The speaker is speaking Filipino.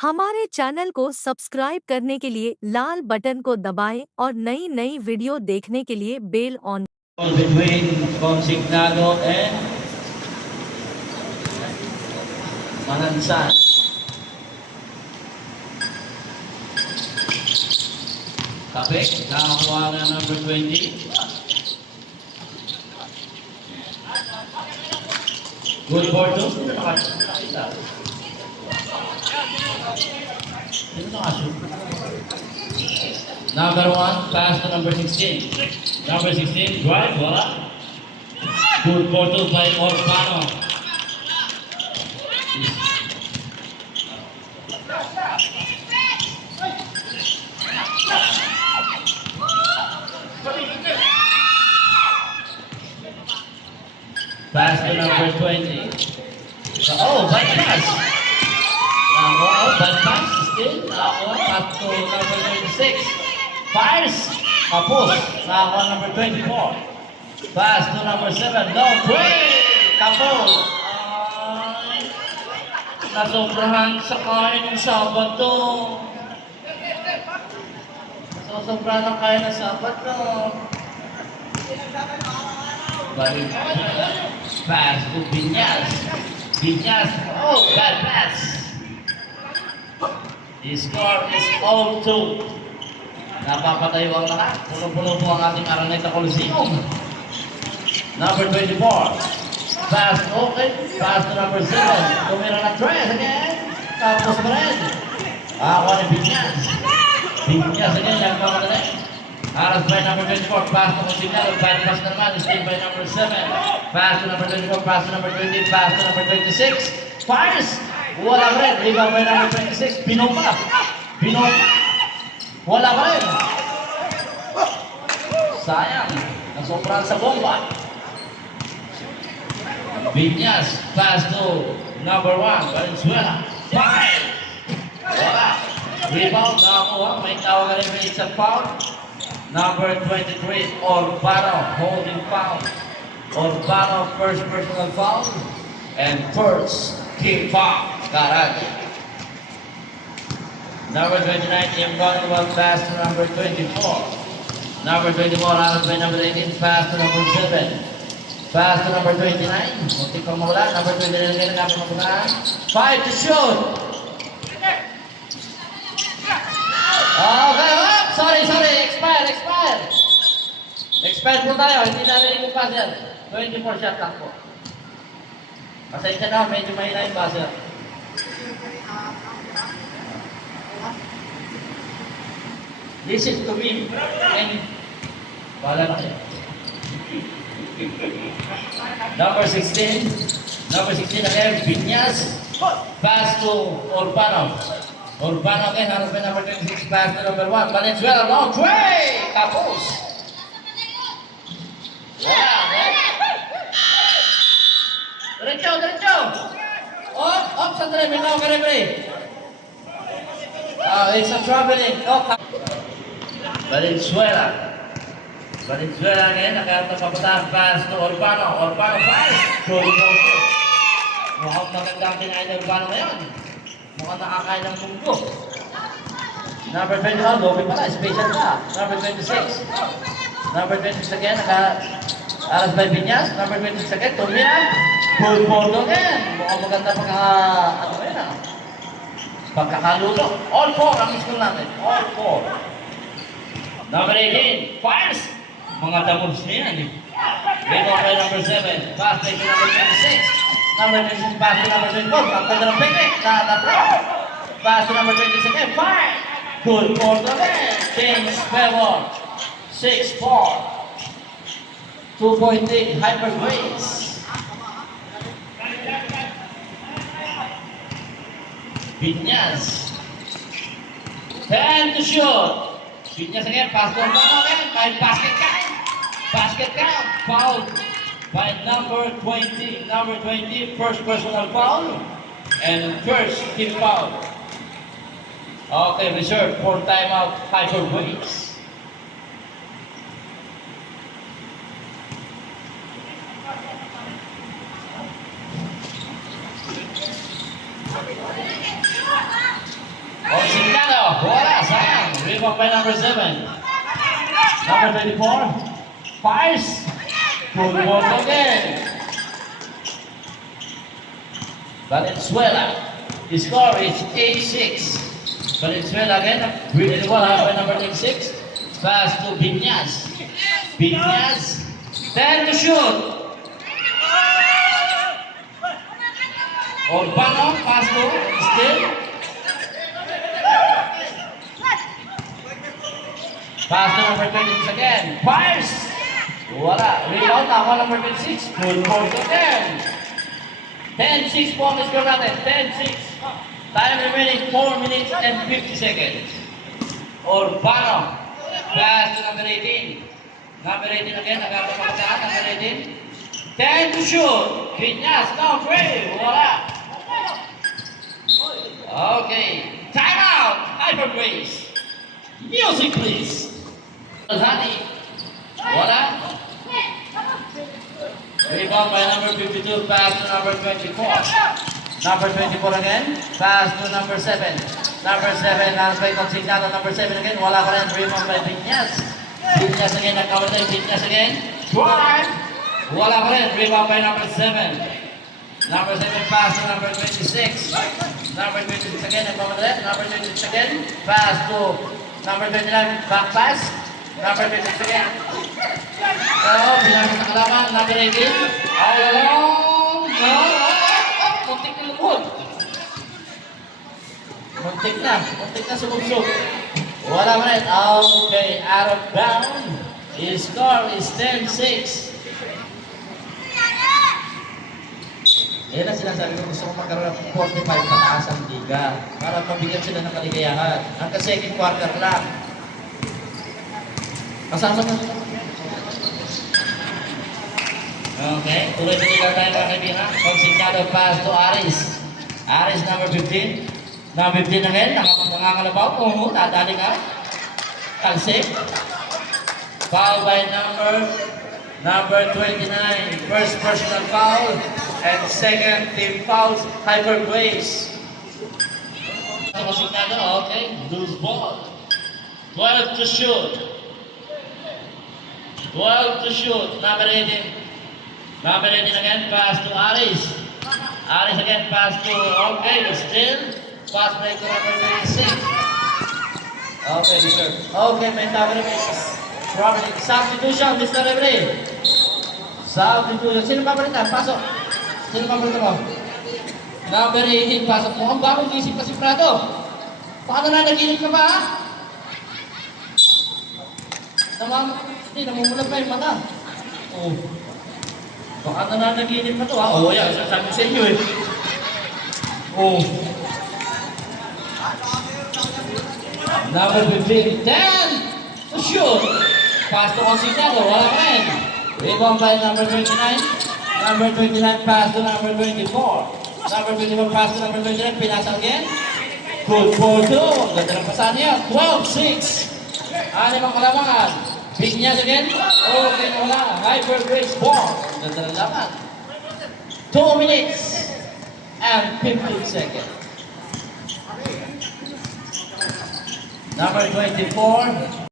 हमारे चैनल को सब्सक्राइब करने के लिए लाल बटन को दबाएं और नई नई वीडियो देखने के लिए bell on between Consignado and Manansan. Kapik, nakakuha na number 20. Good for two. Sino nakashoot? Number 1, pass to number 16. Number 16, drive, wala. Good for two by Orfano. Pass to number 20. Oh, bad pass. Bad pass still. Up to number 26. Fires. Kapos. Nakakuha number 24. Pass to number 7. Long way. Kapos. Nasobrahan sa kain ng Sabado. Nasobrahan ng kain ng Sabado. Balik. Pass to Vinyas. Vinyas. Oh, bad pass. The score is 0-2. Napapatayo ang lahat. Puno-puno po ang ating Araneta Coliseum. Number 24. Pass open. Pass to number 7. Tumira na Tres again. Tapos pa rin. Ako ni Vinyas. Vinyas again. Nagpapatayo. Aras by number 24, pass to Consignado, bad pass naman, stay by number 7. Pass to number 24, pass to number 20, pass to number 26. Fires! Wala pa rin, rebound by number 26, Binoma. Binoma. Wala pa rin. Sayang, nasobrahan sa bomba. Vinyas, pass to number 1, Valenzuela. Fire! Wala. Rebound, nakakuha, may tawag ka rin may isang foul. Number 23, Orbano, holding foul. Orbano, first personal foul. And first team foul. Karate. Number 29, Imran will pass to number 24. Number 24, out by number 18, pass to number 7. Pass to number 29. Muntik pa mawala. Number 29 again, napapunaan. 5 to shoot. Okay, up! Sorry, expired. Expired po tayo, hindi natin yung buzzer. 24 shot lang po. Pasensya na, medyo mahina yung buzzer. Listen to me, and wala na kayo. Number 16 again, Vinyas. Pass to Urbano. Urbano again, harus by number 26, pass to number 1. Valenzuela, long tray! Kapos! Diretso! Op, sandali, may tawag ka referee. It's a traveling. Valenzuela again, nakayat na papuntahan, pass to Urbano. Urbano, pass! Mukhang magandang kinain ng Urbano ngayon. Mukhang nakakain ng munggo. Number 21, Lobi pala, special ka. Number 26. Number 26 again, alas by Vinyas. Number 26 again, Tumira. Full photo again. Mukhang maganda pagkakaluto. All 4 ang school namin. All 4. Number 18, fires. Mga damods na yan eh. Rebound by number 7. Pass by number 26. Number 26, pass to number 24. Ang ganda ng peke. Pass to number 26 again. Fire! Good photo again. James Pebble. 6-4. 2-point lead. Hyper Grace. Vinyas. 10 to shoot. Vinyas again. Pass to Urbano again. Basket count. Foul by number 20. Number 20, first personal foul. And first team foul. Okay, reserve for timeout. Hyper Grace. Rebound by number 7. Number 24. Fires. Good ball again. Valenzuela. The score is 8-6. Valenzuela again. Bring the ball by number 36. Pass to Viñas. Viñas. 10 to shoot. Urbano. Pass to still. Pass to number 26 again. Fires. Wala. Rebound na. Number 26. Full court again. 10-6 po ang score natin. 10-6. Time remaining 4 minutes and 50 seconds. Urbano. Pass to number 18. Number 18 again. Nagkakaroon pa saan. Number 18. 10 to shoot. Viñas. Now 3. Wala. Okay. Time out. Hyper Grace. Music please. Alhani. Wala. Rebound by number 52, pass to number 24. Number 24 again, pass to number 7. Number 7, play consignado, number 7 again, wala pa rin, rebound by Viñas. Viñas again, nagkawala, Viñas again. Drive! Wala pa rin, rebound by number 7. Number 7, pass to number 26. Number 26 again, nagkawala, number 26 again, pass to number 29, back pass. Number 26 again. Bilang sa kalaman, number 18. All along. No. Muntik na lubog. Muntik na sumubsog. Wala pa rin. Okay, out of bound. His score is 10-6. Yan ang sinasabi ko, gusto ko magkaroon ng 45 pataas ang liga para mabigyan sila ng kaligayahan. Hanggang second quarter lang. Kasama na. Okay, tuloy-tuloy lang tayo mga kaibigan. Consignado pass to Aris. Aris number 15. Number 15 again, nangangalabaw. Oo, nadali ka. Talsik. Foul by number 29. First personal foul. And second team fouls, Hyper Grace. Consignado, okay. Loose ball. 12 to shoot. 12 to shoot. Number 18. Number 18 again, pass to Aris. Aris again, pass to, okay, still. Pass break to number 26. Okay, sir. Okay, may tawag rin. Substitution, Mr. Referee. Substitution. Sino papalitan? Pasok. Sino papalitan mo? Number 18, pasok mo. Ang bagong isip pa si Prado. Paano na naginip ka ba, ha? Namumulat pa yung mata. Oh. Baka nananaginip na to, ha? Oo, yan. Sabi sa inyo, eh. Oh. Number 15, 10 to shoot. Pass to Consignado, wala pa rin. Rebound by number 29. Number 29, pass to number 24. Number 24, pass to number 29. Pinasa again. Good for 2. Ganda ng pasahan niya. 12-6. Anim ang kalamangan. Viñas again. Okay, wala. Hyper Grace ball. Ganda ng laman. 2 minutes and 15 seconds. Number 24.